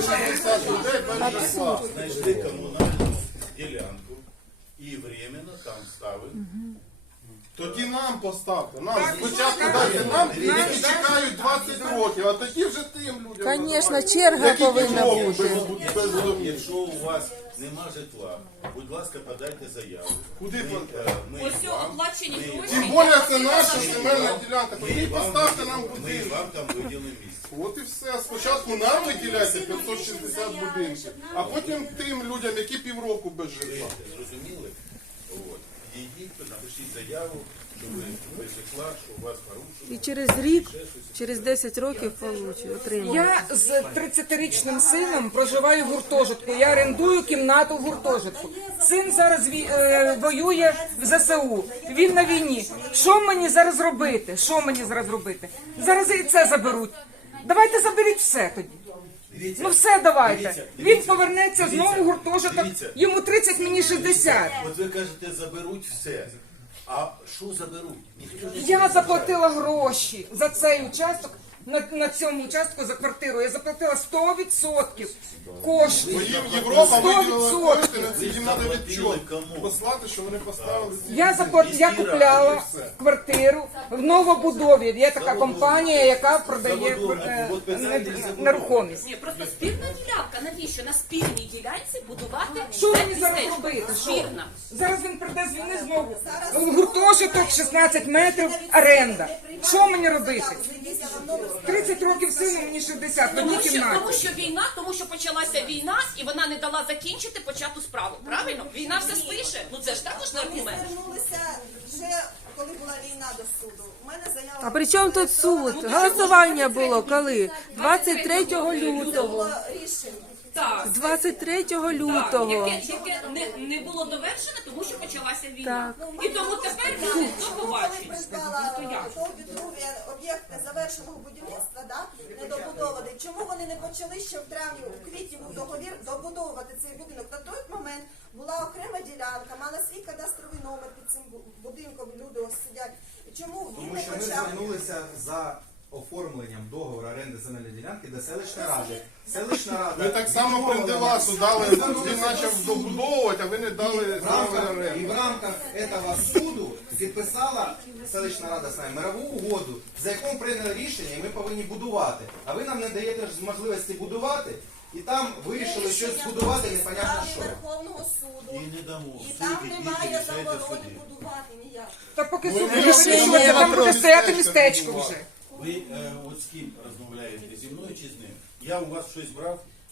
160 людей без житла. Знайшли комунальну ділянку і временно там ставили. Тоді нам поставте. Нам спочатку дайте нам, які чекають 20 років, а тоді вже тим людям. Звісно, черга які повинна півроку бути. без домів. Якщо у вас нема житла, будь ласка, подайте заяву. Куди Ми Ось оплачені гроші. Тим більше це наша земельна ділянка. Тоді поставте нам Ми будинок. вам там виділимо місце. От і все. Спочатку нам виділяйте 560 будинків, а потім тим людям, які півроку без житла. Зрозуміли? От. Йдіть, напишіть заяву, що ви без житла, що у вас порушено. І через рік, через 10 років отримають. Я з 30-річним сином проживаю в гуртожитку. Я орендую кімнату в гуртожитку. Син зараз воює в ЗСУ. Він на війні. Що мені зараз робити? Що мені зараз робити? Зараз і це заберуть. Давайте заберіть все тоді. Дивіться, Ну все давайте. дивіться, Він повернеться знову в гуртожиток. дивіться. Йому 30, мені 60. От ви кажете, заберуть все. А що заберуть? Ніхто не Я заплатила гроші за цей участок. На цьому участку за квартиру я заплатила 100% коштів. Бо їм Європа виділила 100%. кошти, на ці їм треба заплатили відчот кому? послати, що вони поставили ці. Я купляла квартиру в новобудові. Є така компанія, яка продає нерухомість. Ні, просто спірна ділянка. Навіщо на спірній ділянці будувати Що це мені зараз містечко? робити? Що? Спірна. Зараз він прийде з війни знову. Гуртожиток 16 метрів, оренда. Що мені робити? 30 років сину, мені 60, в одній кімнаті. Тому що почалася війна, і вона не дала закінчити почату справу. Правильно? Війна все спише. Ну це ж також не Ми аргумент. звернулися вже, коли була війна, до суду. У мене заява... А при чому тут суд? Голосування було коли? 23 лютого. Було рішення. Так. 23 Так, лютого. яке не було довершене, тому що почалася війна. Так. І тому тепер він до побачення. Придбала другий об'єкт незавершеного будівництва, недобудований. Чому вони не почали ще в травні, у квітні був договір добудовувати цей будинок? На той момент була окрема ділянка, мала свій кадастровий номер під цим будинком, люди ось сидять. Чому він Тому не що ми почав? звернулися за оформленням договору оренди земельної ділянки до селищної ради. Селищна рада... Ми так само Прендивасу дали, він почав добудовувати, а ви не дали В право рамках, і оренди. в рамках этого суду підписала селищна рада з нами мирову угоду, за якому прийняли рішення, і ми повинні будувати. А ви нам не даєте ж можливості будувати, і там вирішили щось будувати, непонятно що. Верховного суду. І не дамо. І Суд, там ідіть, немає рішайте заборони собі. будувати ніяк. Та поки Ну, суд не рішення вирішується, там про буде стояти містечко містечко вже. Ви от з ким розмовляєте? Зі мною чи з ним? Я у вас щось брав?